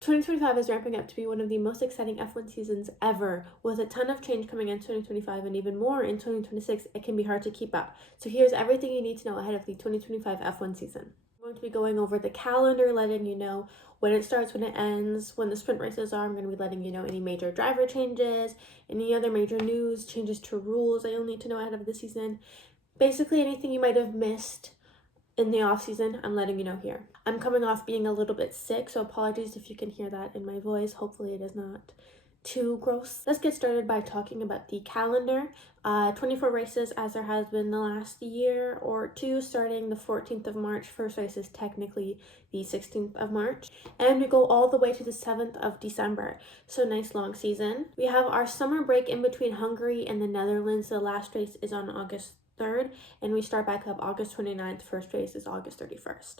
2025 is ramping up to be one of the most exciting F1 seasons ever, with a ton of change coming in 2025 and even more in 2026. It can be hard to keep up. So here's everything you need to know ahead of the 2025 F1 season. I'm going to be going over the calendar, letting you know when it starts, when it ends, when the sprint races are. I'm going to be letting you know any major driver changes, any other major news, changes to rules that you'll need to know ahead of the season. Basically anything you might have missed in the off season, I'm letting you know here. I'm coming off being a little bit sick, so apologies if you can hear that in my voice. Hopefully it is not too gross. Let's get started by talking about the calendar. 24 races as there has been the last year or two, starting the 14th of March. First race is technically the 16th of March. And we go all the way to the 7th of December. So nice long season. We have our summer break in between Hungary and the Netherlands. The last race is on August 3rd, and we start back up August 29th. First race is August 31st.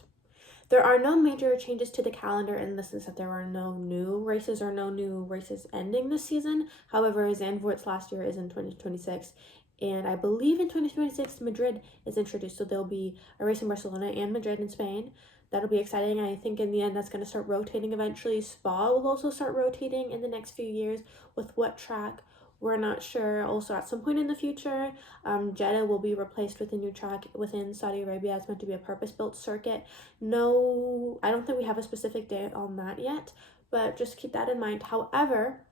There are no major changes to the calendar in the sense that there are no new races or no new races ending this season. However, Zandvoort's last year is in 2026, and I believe in 2026 Madrid is introduced, so there'll be a race in Barcelona and Madrid in Spain. That'll be exciting. I think in the end that's going to start rotating eventually. Spa will also start rotating in the next few years. With what track, we're not sure. Also, at some point in the future, Jeddah will be replaced with a new track within Saudi Arabia. It's meant to be a purpose-built circuit. No, I don't think we have a specific date on that yet, but just keep that in mind. However,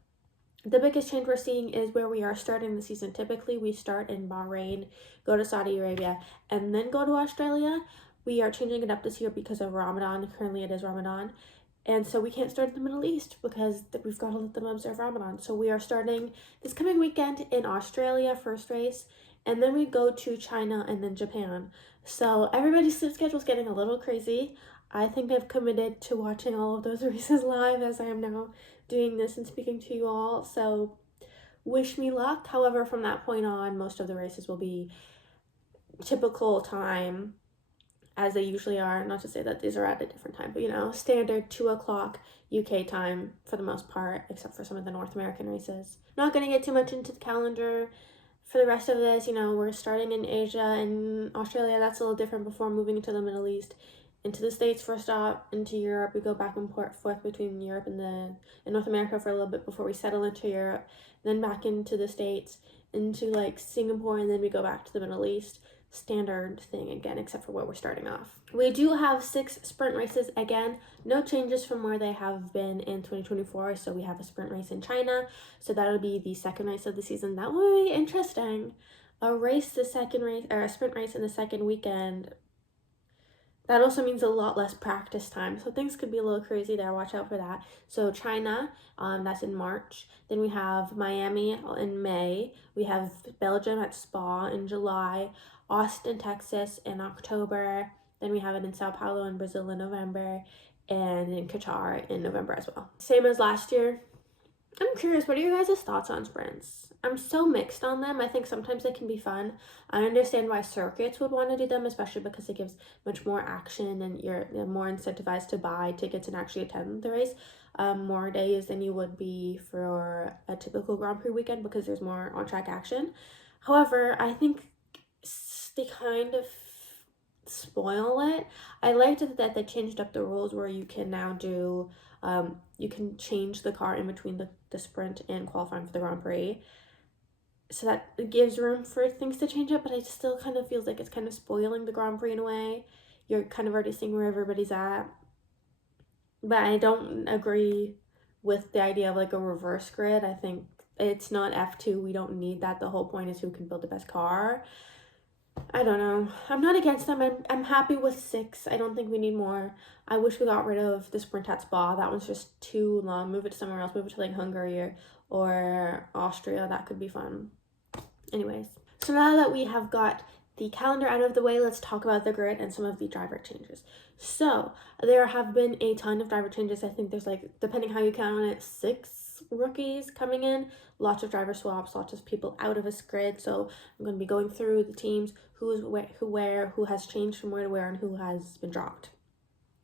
the biggest change we're seeing is where we are starting the season. Typically, we start in Bahrain, go to Saudi Arabia, and then go to Australia. We are changing it up this year because of Ramadan. Currently, it is Ramadan. And so we can't start in the Middle East because we've got to let them observe Ramadan. So we are starting this coming weekend in Australia, first race, and then we go to China and then Japan. So everybody's schedule is getting a little crazy. I think I've committed to watching all of those races live as I am now doing this and speaking to you all. So wish me luck. However, from that point on, most of the races will be typical time as they usually are. Not to say that these are at a different time, but standard 2 o'clock UK time for the most part, except for some of the North American races. Not going to get too much into the calendar for the rest of this. We're starting in Asia and Australia. That's a little different before moving into the Middle East. Into the States for a stop, into Europe. We go back and forth between Europe and North America for a little bit before we settle into Europe, then back into the States, into like Singapore, and then we go back to the Middle East. Standard thing again, except for where we're starting off. We do have 6 sprint races again, no changes from where they have been in 2024. So we have a sprint race in China, so that'll be the second race of the season. That will be interesting. A sprint race in the second weekend. That also means a lot less practice time, so things could be a little crazy there. Watch out for that. So China, that's in March. Then we have Miami in May. We have Belgium at Spa in July. Austin, Texas in October. Then we have it in Sao Paulo in Brazil in November, and in Qatar in November as well. Same as last year. I'm curious, what are your guys' thoughts on sprints? I'm so mixed on them. I think sometimes they can be fun. I understand why circuits would want to do them, especially because it gives much more action and you're more incentivized to buy tickets and actually attend the race more days than you would be for a typical Grand Prix weekend because there's more on-track action. However, I think they kind of spoil it. I liked that they changed up the rules where you can now do you can change the car in between the sprint and qualifying for the Grand Prix, so that gives room for things to change up, but it still kind of feels like it's kind of spoiling the Grand Prix in a way. You're kind of already seeing where everybody's at, but I don't agree with the idea of like a reverse grid. I think it's not F2. We don't need that. The whole point is who can build the best car. I don't know. I'm not against them. I'm happy with 6. I don't think we need more. I wish we got rid of the sprint at Spa. That one's just too long. Move it to somewhere else. Move it to like Hungary or Austria. That could be fun. Anyways, so now that we have got the calendar out of the way, let's talk about the grid and some of the driver changes. So there have been a ton of driver changes. I think there's like, depending how you count on it, 6 rookies coming in, lots of driver swaps, lots of people out of this grid. So I'm going to be going through the teams, who has changed from where to where, and who has been dropped.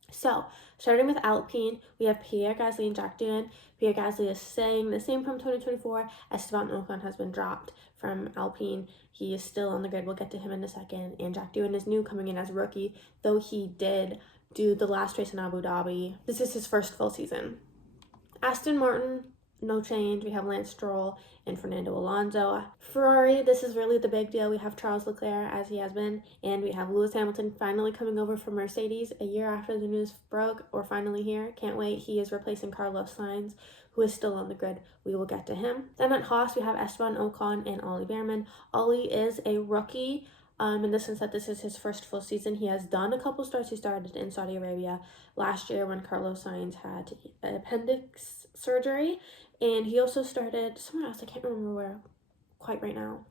So starting with Alpine, we have Pierre Gasly and Jack Doohan. Pierre Gasly is staying the same from 2024. Esteban Ocon has been dropped from Alpine. He is still on the grid. We'll get to him in a second. And Jack Doohan is new, coming in as a rookie, though he did do the last race in Abu Dhabi. This is his first full season. Aston Martin, no change. We have Lance Stroll and Fernando Alonso. Ferrari, this is really the big deal. We have Charles Leclerc, as he has been, and we have Lewis Hamilton finally coming over from Mercedes a year after the news broke. We're finally here. Can't wait. He is replacing Carlos Sainz, who is still on the grid. We will get to him. Then at Haas, we have Esteban Ocon and Ollie Behrman. Ollie is a rookie. In the sense that this is his first full season. He has done a couple starts. He started in Saudi Arabia last year when Carlos Sainz had appendix surgery, and he also started somewhere else. I can't remember where quite right now.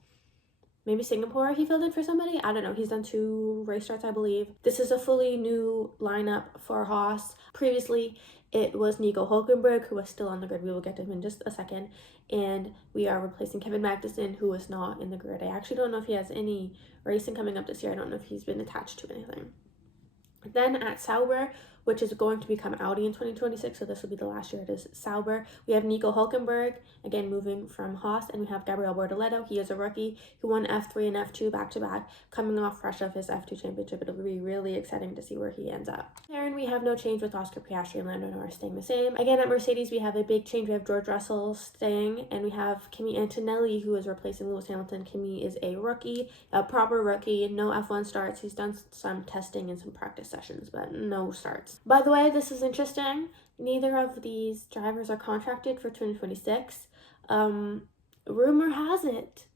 Maybe Singapore he filled in for somebody. I don't know. He's done 2 race starts, I believe. This is a fully new lineup for Haas. Previously, it was Nico Hülkenberg, who was still on the grid. We will get to him in just a second. And we are replacing Kevin Magnussen, who was not in the grid. I actually don't know if he has any racing coming up this year. I don't know if he's been attached to anything. Then at Sauber, which is going to become Audi in 2026, so this will be the last year it is Sauber. We have Nico Hülkenberg, again moving from Haas, and we have Gabriel Bortoleto. He is a rookie who won F3 and F2 back-to-back, coming off fresh of his F2 championship. It'll be really exciting to see where he ends up. And we have no change with Oscar Piastri and Lando Norris staying the same. Again, at Mercedes, we have a big change. We have George Russell staying, and we have Kimi Antonelli, who is replacing Lewis Hamilton. Kimi is a rookie, a proper rookie, no F1 starts. He's done some testing and some practice sessions, but no starts. By the way, this is interesting. Neither of these drivers are contracted for 2026. Rumor has it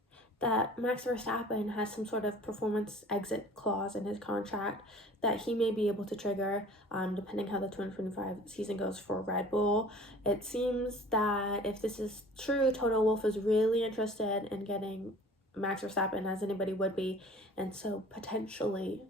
that Max Verstappen has some sort of performance exit clause in his contract that he may be able to trigger depending how the 2025 season goes for Red Bull. It seems that if this is true, Toto Wolff is really interested in getting Max Verstappen, as anybody would be, and so potentially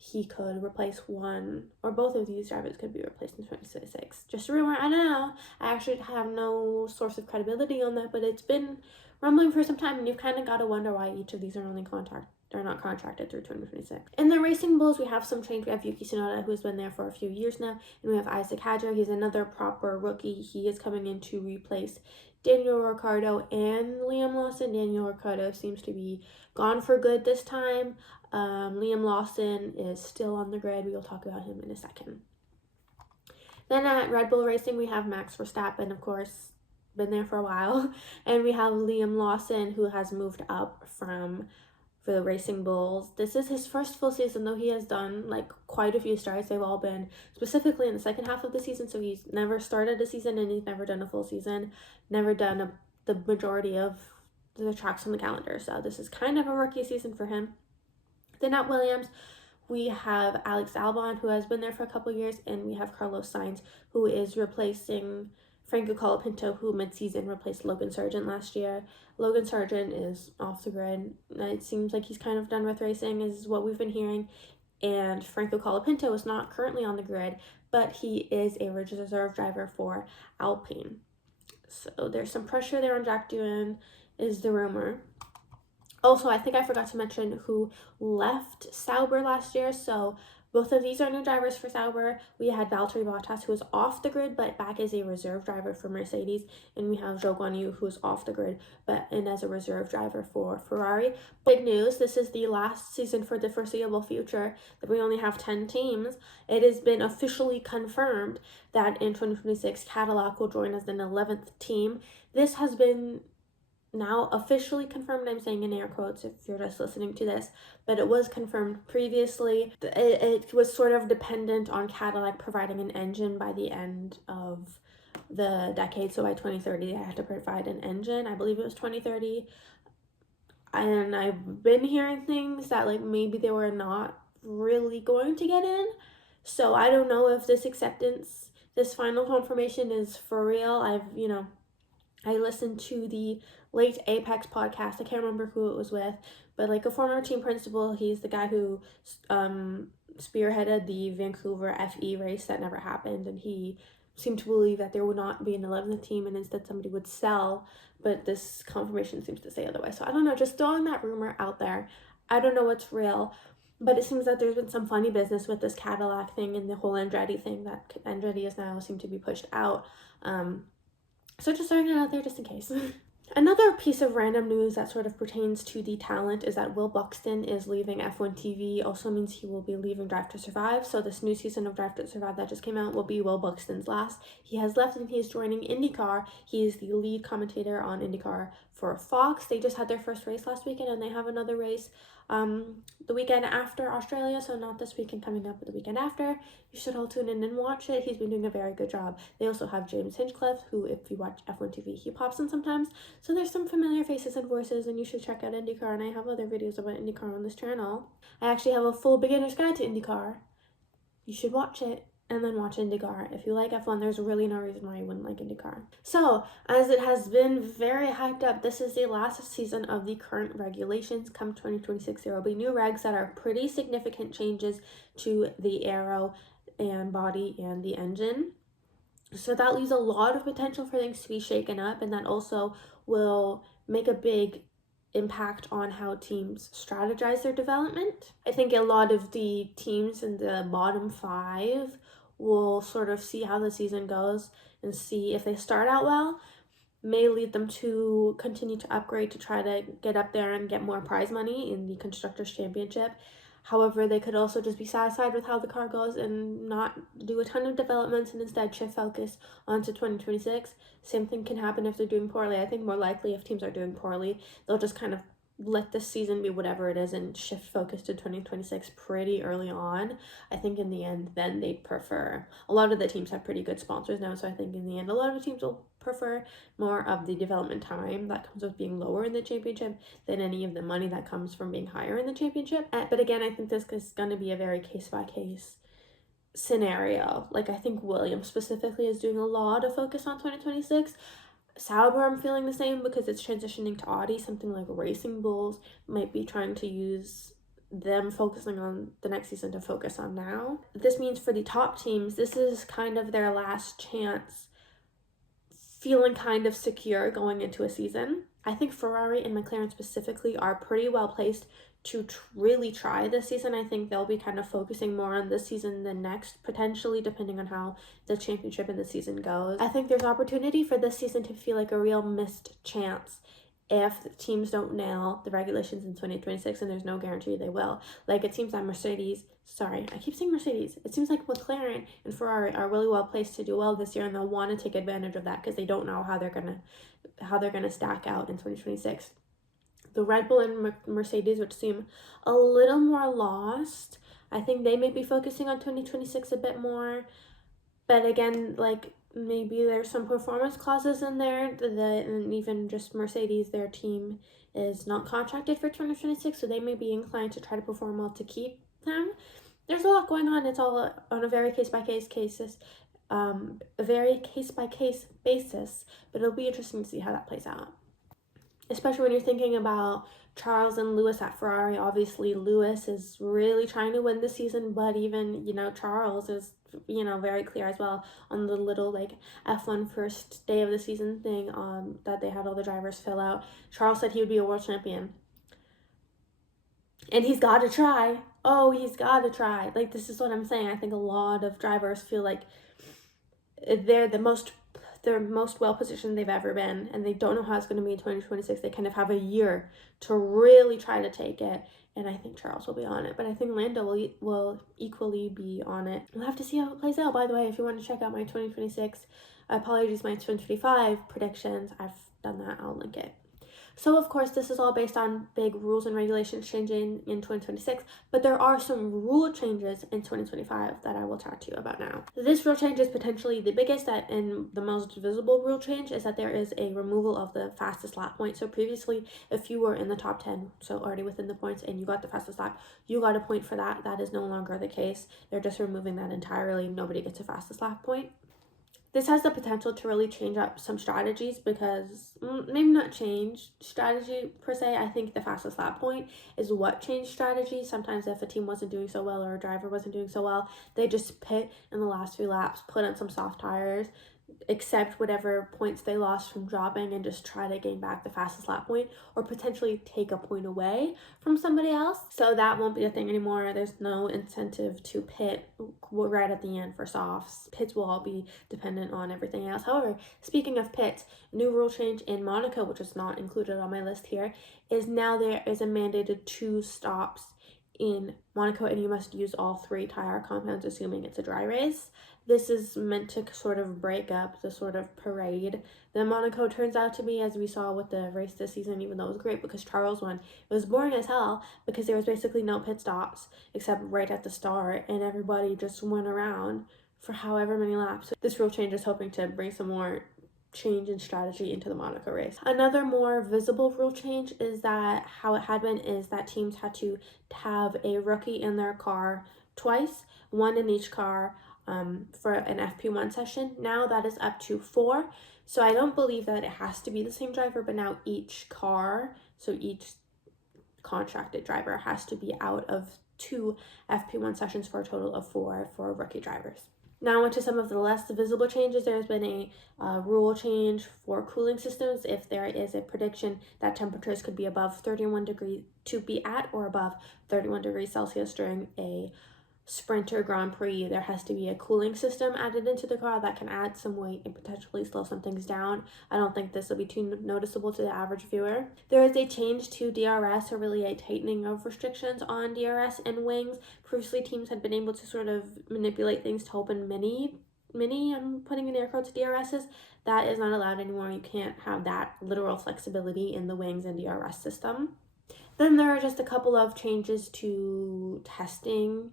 he could replace one or both of these drivers could be replaced in 2026. Just a rumor, I don't know. I actually have no source of credibility on that, but it's been rumbling for some time, and you've kind of got to wonder why each of these are not contracted through 2026. In the Racing Bulls, we have some change. We have Yuki Tsunoda, who's been there for a few years now, and we have Isaac Hadjar. He's another proper rookie. He is coming in to replace Daniel Ricciardo and Liam Lawson. Daniel Ricciardo seems to be gone for good this time. Liam Lawson is still on the grid. We will talk about him in a second. Then at Red Bull Racing, we have Max Verstappen, of course, been there for a while. And we have Liam Lawson, who has moved up for the Racing Bulls. This is his first full season, though he has done like quite a few starts. They've all been specifically in the second half of the season, so he's never started a season and he's never done a full season, never done the majority of the tracks on the calendar. So this is kind of a rookie season for him. Then at Williams, we have Alex Albon, who has been there for a couple years, and we have Carlos Sainz, who is replacing Franco Colapinto, who mid-season replaced Logan Sargent last year. Logan Sargent is off the grid. It seems like he's kind of done with racing, is what we've been hearing. And Franco Colapinto is not currently on the grid, but he is a reserve driver for Alpine. So there's some pressure there on Jack Doohan, is the rumor. Also, I think I forgot to mention who left Sauber last year. So both of these are new drivers for Sauber. We had Valtteri Bottas, who is off the grid, but back as a reserve driver for Mercedes. And we have Zhou Guanyu, who is off the grid, but in as a reserve driver for Ferrari. Big news, this is the last season for the foreseeable future, that we only have 10 teams. It has been officially confirmed that in 2026, Cadillac will join as an 11th team. This has been now officially confirmed. I'm saying in air quotes if you're just listening to this, but it was confirmed previously. It was sort of dependent on Cadillac providing an engine by the end of the decade. So by 2030 they had to provide an engine. I believe it was 2030, and I've been hearing things that like maybe they were not really going to get in. So I don't know if this final confirmation is for real. I listened to the late Apex podcast. I can't remember who it was with, but like a former team principal. He's the guy who spearheaded the Vancouver FE race that never happened, and he seemed to believe that there would not be an 11th team and instead somebody would sell, but this confirmation seems to say otherwise. So I don't know, just throwing that rumor out there. I don't know what's real, but it seems that there's been some funny business with this Cadillac thing and the whole Andretti thing, that Andretti is now seem to be pushed out. So just throwing it out there just in case. Another piece of random news that sort of pertains to the talent is that Will Buxton is leaving F1 TV. Also means he will be leaving Drive to Survive. So this new season of Drive to Survive that just came out will be Will Buxton's last. He has left and he is joining IndyCar. He is the lead commentator on IndyCar for Fox. They just had their first race last weekend and they have another race the weekend after Australia, so not this weekend coming up, but the weekend after. You should all tune in and watch it. He's been doing a very good job. They also have James Hinchcliffe, who, if you watch F1 TV, he pops in sometimes. So there's some familiar faces and voices, and you should check out IndyCar, and I have other videos about IndyCar on this channel. I actually have a full beginner's guide to IndyCar. You should watch it and then watch IndyCar. If you like F1, there's really no reason why you wouldn't like IndyCar. So, as it has been very hyped up, this is the last season of the current regulations. Come 2026, there will be new regs that are pretty significant changes to the aero and body and the engine. So that leaves a lot of potential for things to be shaken up, and that also will make a big impact on how teams strategize their development. I think a lot of the teams in the bottom 5 will sort of see how the season goes and see if they start out well, may lead them to continue to upgrade to try to get up there and get more prize money in the Constructors' Championship. However, they could also just be satisfied with how the car goes and not do a ton of developments and instead shift focus onto 2026. Same thing can happen if they're doing poorly. I think more likely if teams are doing poorly, they'll just kind of let this season be whatever it is and shift focus to 2026 pretty early on. I think in the end, then they'd prefer, a lot of the teams have pretty good sponsors now, so I think in the end, a lot of teams will prefer more of the development time that comes with being lower in the championship than any of the money that comes from being higher in the championship. But again, I think this is going to be a very case-by-case scenario. Like, I think Williams specifically is doing a lot of focus on 2026. Sauber, I'm feeling the same because it's transitioning to Audi. Something like Racing Bulls might be trying to use them focusing on the next season to focus on now. This means for the top teams, this is kind of their last chance, feeling kind of secure going into a season. I think Ferrari and McLaren specifically are pretty well placed to really try this season. I think they'll be kind of focusing more on this season than next, potentially, depending on how the championship and the season goes. I think there's opportunity for this season to feel like a real missed chance if the teams don't nail the regulations in 2026, and there's no guarantee they will. Like, it seems that I keep saying Mercedes. It seems like McLaren and Ferrari are really well placed to do well this year, and they'll want to take advantage of that because they don't know how they're gonna stack out in 2026. The Red Bull and Mercedes, which seem a little more lost, I think they may be focusing on 2026 a bit more. But again, like, maybe there's some performance clauses in there and even just Mercedes, their team is not contracted for 2026, so they may be inclined to try to perform well to keep them. There's a lot going on. It's all on a very case-by-case basis, but it'll be interesting to see how that plays out. Especially when you're thinking about Charles and Lewis at Ferrari. Obviously, Lewis is really trying to win the season, but even, Charles is, very clear as well on the little, like, F1 first day of the season thing that they had all the drivers fill out. Charles said he would be a world champion. And he's got to try. Oh, he's got to try. Like, this is what I'm saying. I think a lot of drivers feel like they're the most well positioned they've ever been, and they don't know how it's going to be in 2026. They kind of have a year to really try to take it, and I think Charles will be on it, but I think Lando will equally be on it. We'll have to see how it plays out. By the way, if you want to check out my 2026, my 2025 predictions, I've done that. I'll link it. So, of course, this is all based on big rules and regulations changing in 2026, but there are some rule changes in 2025 that I will talk to you about now. This rule change is potentially the biggest and the most visible rule change is that there is a removal of the fastest lap point. So previously, if you were in the top 10, so already within the points, and you got the fastest lap, you got a point for that. That is no longer the case. They're just removing that entirely. Nobody gets a fastest lap point. This has the potential to really change up some strategies because, maybe not change strategy per se. I think the fastest lap point is what changed strategy. Sometimes if a team wasn't doing so well or a driver wasn't doing so well, they just pit in the last few laps, put on some soft tires, accept whatever points they lost from dropping and just try to gain back the fastest lap point, or potentially take a point away from somebody else. So that won't be a thing anymore. There's no incentive to pit right at the end for softs. Pits will all be dependent on everything else. However, speaking of pits, new rule change in Monaco, which is not included on my list here, is now there is a mandated 2 stops in Monaco, and you must use all 3 tire compounds, assuming it's a dry race. This is meant to sort of break up the sort of parade that Monaco turns out to be, as we saw with the race this season, even though it was great because Charles won. It was boring as hell because there was basically no pit stops except right at the start, and everybody just went around for however many laps. This rule change is hoping to bring some more change in strategy into the Monaco race. Another more visible rule change is that how it had been is that teams had to have a rookie in their car twice, 1 in each car, for an FP1 session. Now that is up to 4. So I don't believe that it has to be the same driver, but now each car, so each contracted driver has to be out of 2 FP1 sessions for a total of 4 for rookie drivers. Now into some of the less visible changes. There's been a rule change for cooling systems. If there is a prediction that temperatures could be above 31 degrees, to be at or above 31 degrees Celsius during a Sprinter Grand Prix, there has to be a cooling system added into the car that can add some weight and potentially slow some things down. I don't think this will be too noticeable to the average viewer. There is a change to DRS, or really a tightening of restrictions on DRS and wings. Previously, teams had been able to sort of manipulate things to open mini, I'm putting in air quotes, DRSs. That is not allowed anymore. You can't have that literal flexibility in the wings and DRS system. Then there are just a couple of changes to testing.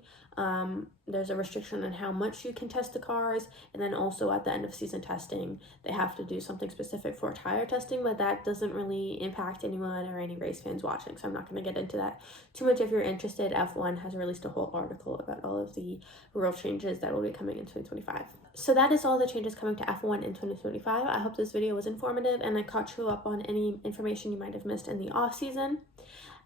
There's a restriction on how much you can test the cars, and then also at the end of season testing, they have to do something specific for tire testing, but that doesn't really impact anyone or any race fans watching, so I'm not going to get into that too much. If you're interested, F1 has released a whole article about all of the rule changes that will be coming in 2025. So that is all the changes coming to F1 in 2025. I hope this video was informative and I caught you up on any information you might have missed in the off season.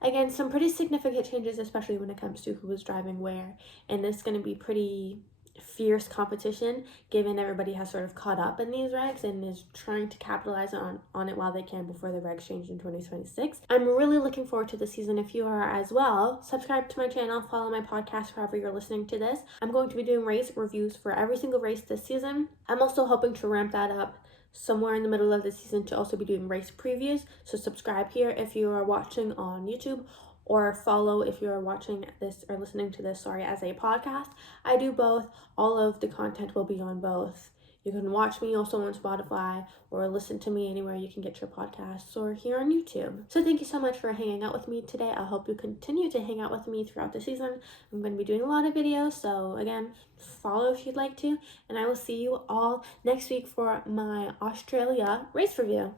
Again, some pretty significant changes, especially when it comes to who is driving where, and it's going to be pretty fierce competition given everybody has sort of caught up in these regs and is trying to capitalize on it while they can before the regs change in 2026. I'm really looking forward to the season. If you are as well, subscribe to my channel, follow my podcast wherever you're listening to this. I'm going to be doing race reviews for every single race this season. I'm also hoping to ramp that up somewhere in the middle of the season to also be doing race previews, so subscribe here if you are watching on YouTube, or follow if you're watching this or listening to this, as a podcast. I do both. All of the content will be on both. You can watch me also on Spotify or listen to me anywhere you can get your podcasts, or here on YouTube. So thank you so much for hanging out with me today. I hope you continue to hang out with me throughout the season. I'm going to be doing a lot of videos, so again, follow if you'd like to, and I will see you all next week for my Australia race review.